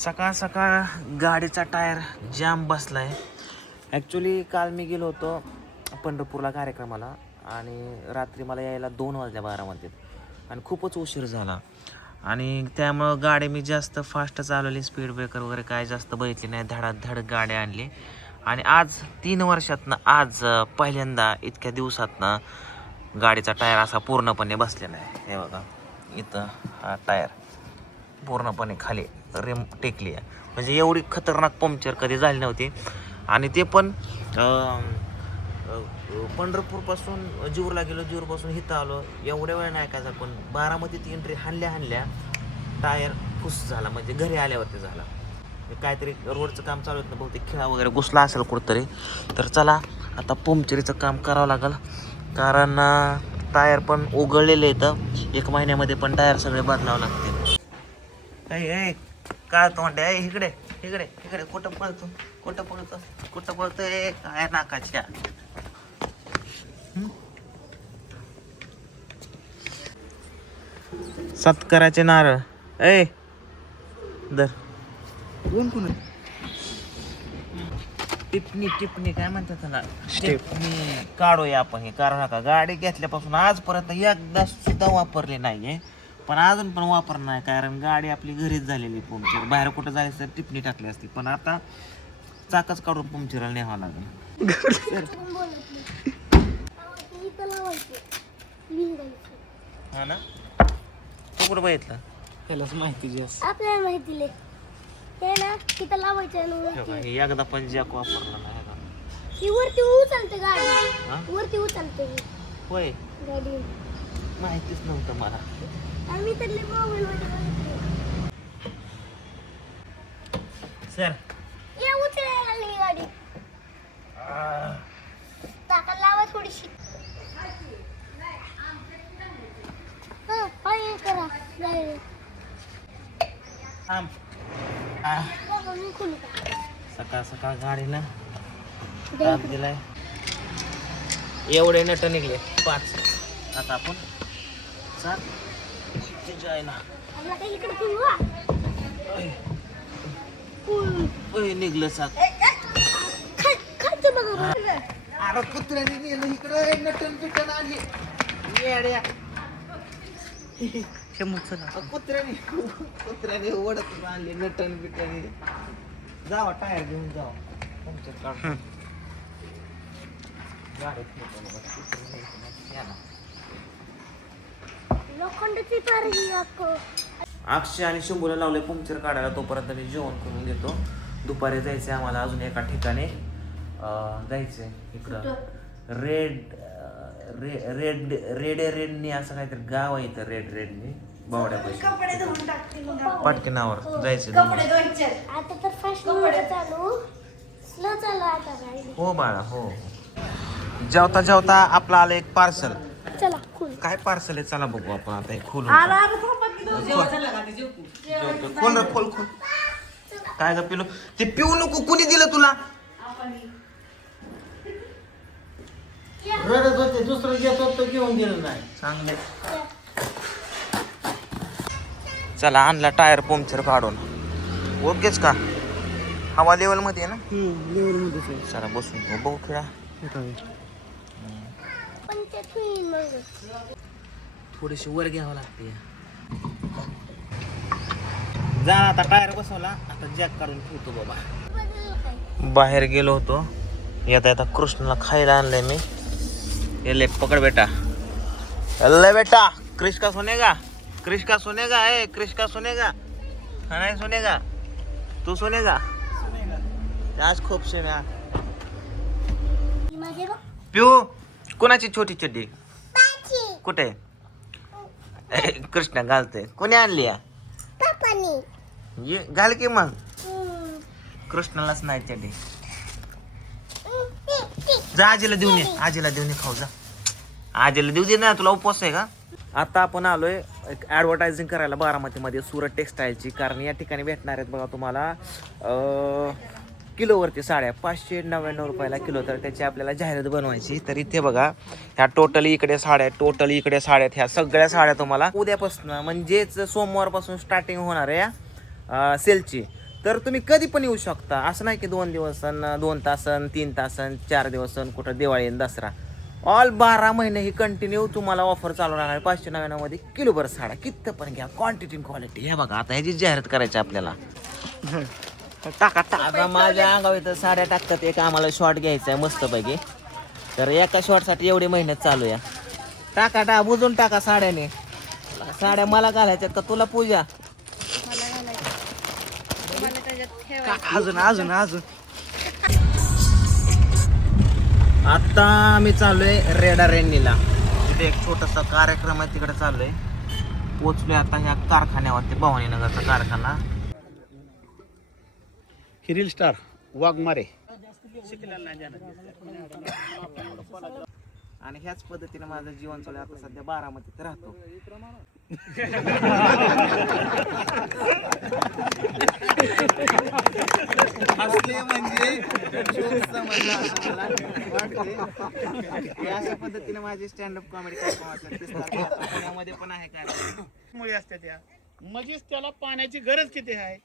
सकाळ सकाळ गाडीचा टायर जाम बसलाय. ॲक्च्युली काल मी गेलो होतो पंढरपूरला कार्यक्रमाला आणि रात्री मला यायला 2 वाजल्या बारामतीत आणि खूपच उशीर झाला आणि त्यामुळं गाडी मी जास्त फास्ट चालवली. स्पीड ब्रेकर वगैरे काय जास्त बघितली नाही. धडाधड गाडी आणली आणि आज 3 वर्षातनं आज पहिल्यांदा इतक्या दिवसातनं गाडीचा टायर असा पूर्णपणे बसलेला आहे. हे बघा इथं हा टायर पूर्णपणे खाली रिम टेकली आहे. म्हणजे एवढी खतरनाक पंक्चर कधी झाली नव्हती. आणि ते पण पंढरपूरपासून जीवरला गेलो, जीवरपासून इथं आलो, एवढ्या वेळ नाही काय. पण बारामतीत एंट्री हाणल्या टायर खुश झाला. म्हणजे घरी आल्यावरती झाला. काहीतरी रोडचं काम चालू होतं ना, बहुतेक खिळा वगैरे घुसला असेल कुठंतरी. तर चला आता पंक्चरीचं काम करावं लागेल, कारण टायर पण उघडलेले येतं. 1 महिन्यामध्ये पण टायर सगळे बदलावं लागते. काय तोंड आहे इकडे इकडे इकडे कुठं पळतो कुठं पळतोय काय नाकाच्या. सत्काराचे नारळ दर टिपणी काय म्हणतात त्याला, टिपणी काढूया आपण हे. कारण का गाडी घेतल्यापासून आजपर्यंत एकदा सुद्धा वापरली नाहीये, पण अजून पण वापरणार नाही. कारण गाडी आपली घरीच झालेली पंक्चर. बाहेर कुठं जायचं तर टिपणी टाकली असती, पण आता चाकच काढून पंक्चरला न्यावं लागेल. हा ना, तू कुठं बघितलं? त्यालाच माहिती जास्त. आपल्याला माहिती ले हे ना तिथं लावायचं. एकदा पण जॅक वापरला नाही. ही वरती उचलते गाडी, वरती उचलते होय, गाडी. माहितीच नव्हतं मला. आम्ही तर मोबाईल मध्ये बघितलं. सर या उचलायला लागली गाडी. टाका लावा थोडीशी. हा पाय करा गाडी. बाबा मी खोलू का? सकाळ सकाळ गाडीला ताप दिलाय. एवढे नट निघले 5. आता आपण 7 जायला आपला काही इकडे खोलवा. निघलं 7. खायचं बघा. अरे कुत्र्याने नेलं इकडे नटन पिटन आली येड्या. कुत्र्याने ओढत आणली नटन पिटन. जावा टायर घेऊन जावा पंक्चर काढून. लोखंडाची तार ही अक्षय आणि शंभूला लावले पंक्चर काढायला. तोपर्यंत मी जेवण करून घेतो. दुपारी जायचंय आम्हाला अजून एका ठिकाणी. जायचंय इकडं रेडनी असं काहीतरी गाव आहे इथं. रेडनी बावड्या पाटकिनावर जायचं. आता तर फर्स्ट चालू स्लो चालू आता गाडी. हो बाळा हो. जेवता जेवता आपलं आलं एक पार्सल. चला खोल. काय पार्सल आहे चला बघू आपण आता. हे खोलून खोल खोल. काय ग पिलो, ते पिऊ नको. कुणी दिलं तुला? रडत होते, दुसरं घेत होतं, घेऊन दिलं नाही. चांगले. चला आणला टायर पंक्चर काढून. ओकेच का? हवा लेवल मध्ये आहे ना? लेवल मध्येच आहे. चला बसून बघू खेळा. पण ते ठेवीन मग. थोडीशी वर घ्यावं लागते. जा आता टायर बसवला. आता जॅक काढून ठेवतो बाबा. बाहेर गेलो होतो. येता येता कृष्णाला खायला आणलंय मी. ये ले पकड बेटा. ले बेटा. क्रिश का सोनेगा, क्रिश का सोनेगा, ए क्रिश का सोनेगा. हा नाही सोनेगा, तू सोनेगा. आज खूप सोन्या. पिऊ कोणाची छोटी चड्डी कुठे? कृष्णा घालते. कोणी आणली या? ये घाल की मग. कृष्णालाच नाही चड्डी. जा आजीला देऊन ये. आजीला देऊन ये खाऊ जा. आजीला देऊ दे ना, तुला उपवास आहे का? आता आपण आलोय एक ॲडव्हर्टायझिंग करायला बारामतीमध्ये सुरत टेक्सटाईलची. कारण या ठिकाणी भेटणार आहेत बघा तुम्हाला किलोवरती साड्या 599 रुपयाला किलो. तर त्याची आपल्याला जाहिरात बनवायची. तर इथे बघा ह्या टोटली इकडे साड्या, ह्या सगळ्या साड्या तुम्हाला उद्यापासून म्हणजेच सोमवारपासून स्टार्टिंग होणार आहे या सेलची. तर तुम्ही कधी पण येऊ शकता. असं नाही की 2 दिवस 2 तास 3 तास 4 दिवस कुठं दिवाळी आणि दसरा. ऑल 12 महिने ही कंटिन्यू तुम्हाला ऑफर चालू राहणार. 599 मध्ये किलोभर साडा किती पण घ्या. Quantity quality. हे बघा आता ह्याची जाहिरात करायची आपल्याला. आता माझ्या अंगावर इथं साड्या टाकतात. एक आम्हाला शॉर्ट घ्यायचा आहे मस्तपैकी. तर एका शॉर्टसाठी एवढी मेहनत चालू आहे. टाका बुजून टाका साड्याने. साड्या मला घालायच्यात का तुला पूजा? अजून आता आम्ही चाललोय रेडा रेन्नीला. तिथे एक छोटासा कार्यक्रम आहे, तिकडे चाललोय. पोचलोय आता ह्या कारखान्यावरती, भवानीनगरचा कारखाना. हिरील स्टार वाघमारे. आणि ह्याच पद्धतीने माझं जीवन चालू आहे. आता सध्या बारामतीत राहतो. हसले म्हणजे अशा पद्धतीने माझे स्टँडअप कॉमेडी पुण्यामध्ये पण आहे काय मुळे असते त्या मगच त्याला पाण्याची गरज किती आहे.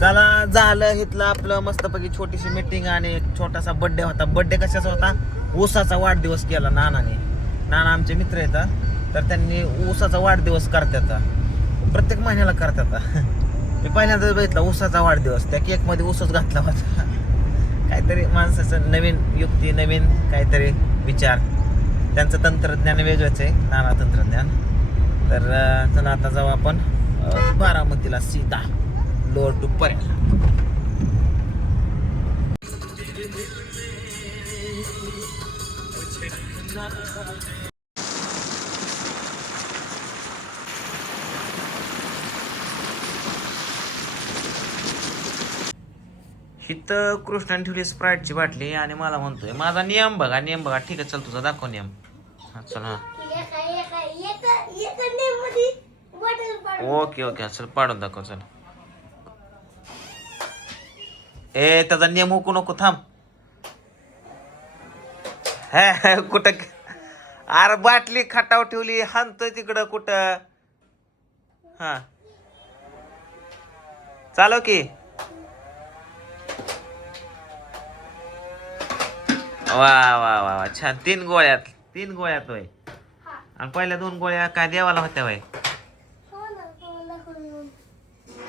चला झालं इथलं आपलं मस्तपैकी छोटीशी मीटिंग आणि एक छोटासा बर्थडे होता. बर्थडे कशाचा होता? ऊसाचा वाढदिवस केला नानाने. नाना आमचे मित्र येतात, तर त्यांनी ऊसाचा वाढदिवस करतात. प्रत्येक महिन्याला करतात. मी पहिल्यांदाच बघितला ऊसाचा वाढदिवस. त्या केक मध्ये ऊसच घातला होता. काहीतरी माणसाचं नवीन युक्ती, नवीन काहीतरी विचार. त्यांचं तंत्रज्ञान वेगळंच आहे, नाना तंत्रज्ञान. तर चला आता जाऊ आपण बारामतीला सीधा लोअर टू पर्यंत. इथं कृष्णाने ठेवली स्प्राईटची बाटली आणि मला म्हणतोय माझा नियम बघा. ठीक आहे, चल तुझा दाखव नियम. हा चल. हा ओके चल पाडून दाखव. चल त्याचा नियम हुकू नको, थांब. हे कुठं अरे बाटली खाटाव ठेवली, हाणतोय तिकडं कुठं. हा चालव की. वा छान. 3 गोळ्यात होय. आणि पहिल्या 2 गोळ्या काय देवाला होत्या वय.